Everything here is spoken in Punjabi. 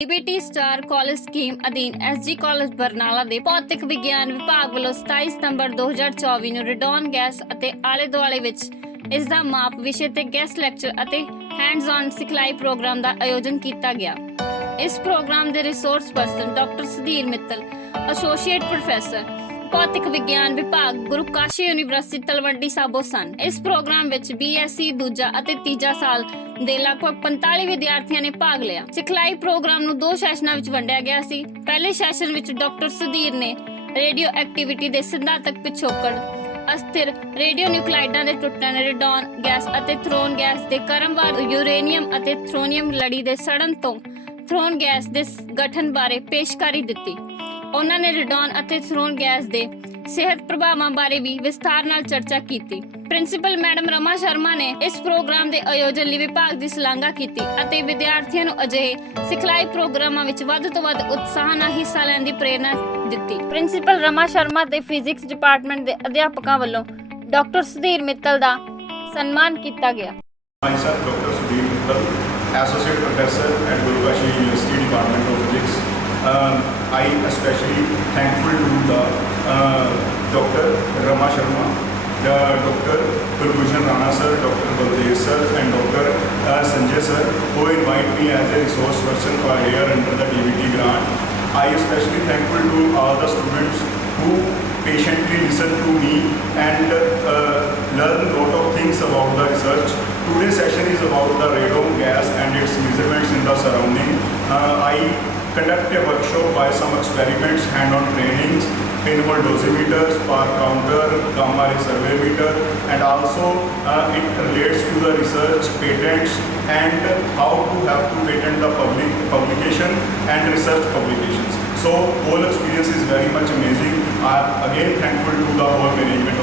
ਡੀਬੀਟੀ ਸਟਾਰ ਕਾਲਜ ਸਕੀਮ ਅਧੀਨ ਐਸਜੀ ਕਾਲਜ ਬਰਨਾਲਾ ਦੇ ਭੌਤਿਕ ਵਿਗਿਆਨ ਵਿਭਾਗ ਵੱਲੋਂ 27 ਸਤੰਬਰ 2024 ਨੂੰ ਰੇਡੋਨ ਗੈਸ ਅਤੇ ਆਲੇ ਦੁਆਲੇ ਵਿੱਚ ਇਸ ਦਾ ਮਾਪ ਵਿਸ਼ੇ ਤੇ ਗੈਸਟ ਲੈਕਚਰ ਅਤੇ ਹੈਂਡਸ ਔਨ ਸਿਖਲਾਈ ਪ੍ਰੋਗਰਾਮ ਦਾ ਆਯੋਜਨ ਕੀਤਾ ਗਿਆ। ਇਸ ਪ੍ਰੋਗਰਾਮ ਦੇ resource person doctor Sudhir Mittal associate professor ਭੌਤਿਕ ਵਿਗਿਆਨ ਵਿਭਾਗ ਗੁਰੂ ਕਾਸ਼ੀ ਯੂਨੀਵਰਸਿਟੀ ਤਲਵੰਡੀ ਸਾਬੋ ਸਨ। ਇਸ ਪ੍ਰੋਗਰਾਮ ਵਿੱਚ ਬੀਐਸਸੀ ਦੂਜਾ ਅਤੇ ਤੀਜਾ ਸਾਲ ਦੇ ਲਗਭਗ 45 ਵਿਦਿਆਰਥੀਆਂ ਨੇ ਭਾਗ ਲਿਆ। ਸਿਖਲਾਈ ਪ੍ਰੋਗਰਾਮ ਨੂੰ ਦੋ ਸੈਸ਼ਨਾਂ ਵਿੱਚ ਵੰਡਿਆ ਗਿਆ ਸੀ। ਪਹਿਲੇ ਸੈਸ਼ਨ ਵਿੱਚ ਡਾਕਟਰ ਸੁਧੀਰ ਨੇ ਰੇਡੀਓ ਐਕਟੀਵਿਟੀ ਦੇ ਸਿਧਾਂਤਕ ਪਿਛੋਕੜ, ਅਸਥਿਰ ਰੇਡੀਓ ਨਿਊਕਲਾਈਡਾਂ ਦੇ ਟੁੱਟਣ, ਰੇਡੋਨ ਗੈਸ ਅਤੇ ਥਰੋਨ ਗੈਸ ਦੇ ਕਰਮਵਾਰ, ਯੂਰੇਨੀਅਮ ਅਤੇ ਥ੍ਰੋਨੀਅਮ ਲੜੀ ਦੇ ਸੜਨ ਤੋਂ ਥਰੋਨ ਗੈਸ ਦੇ ਗਠਨ ਬਾਰੇ ਪੇਸ਼ਕਾਰੀ ਦਿੱਤੀ। ਉਹਨਾਂ ਨੇ ਰੇਡੋਨ ਅਤੇ ਥਰੋਨ ਗੈਸ ਦੇ ਸਿਹਤ ਪ੍ਰਭਾਵਾਂ ਬਾਰੇ ਵੀ ਵਿਸਥਾਰ ਨਾਲ ਚਰਚਾ ਕੀਤੀ। ਪ੍ਰਿੰਸੀਪਲ ਮੈਡਮ ਰਮਾ ਸ਼ਰਮਾ ਨੇ ਇਸ ਪ੍ਰੋਗਰਾਮ ਦੇ ਆਯੋਜਨ ਲਈ ਵਿਭਾਗ ਦੀ ਸ਼ਲਾਘਾ ਕੀਤੀ ਅਤੇ ਵਿਦਿਆਰਥੀਆਂ ਨੂੰ ਅਜਿਹੇ ਸਿਖਲਾਈ ਪ੍ਰੋਗਰਾਮਾਂ ਵਿੱਚ ਵੱਧ ਤੋਂ ਵੱਧ ਉਤਸ਼ਾਹ ਨਾਲ ਹਿੱਸਾ ਲੈਣ ਦੀ ਪ੍ਰੇਰਣਾ ਦਿੱਤੀ। ਪ੍ਰਿੰਸੀਪਲ ਰਮਾ ਸ਼ਰਮਾ ਤੇ ਫਿਜ਼ਿਕਸ ਡਿਪਾਰਟਮੈਂਟ ਦੇ ਅਧਿਆਪਕਾਂ ਵੱਲੋਂ ਡਾਕਟਰ ਸੁਧੀਰ ਮਿੱਤਲ ਦਾ ਸਨਮਾਨ ਕੀਤਾ ਗਿਆ। Myself, Dr. Sudhir Mittal, Associate Professor at Guru Kashi University Department of Um, I especially thankful to the uh, Dr. Rama Sharma, the Dr. Kulbhushan Rana sir, Dr. Baldev sir, and Dr. Uh, Sanjay sir, who invite me as a resource person for here under the DVT grant. I especially thankful to all the students who patiently listen to me and uh, learn lot of things about the research. Today's session is about the radon gas and its measurements in the surrounding. Uh, I conduct a workshop by some experiments, hand-on trainings, pinhole dosimeter, spark counter, gamma ray survey meter, and also uh, it relates to the research, patents, and how to have to patent the public publication and research publications. So whole experience is very much amazing. I am again thankful to the whole management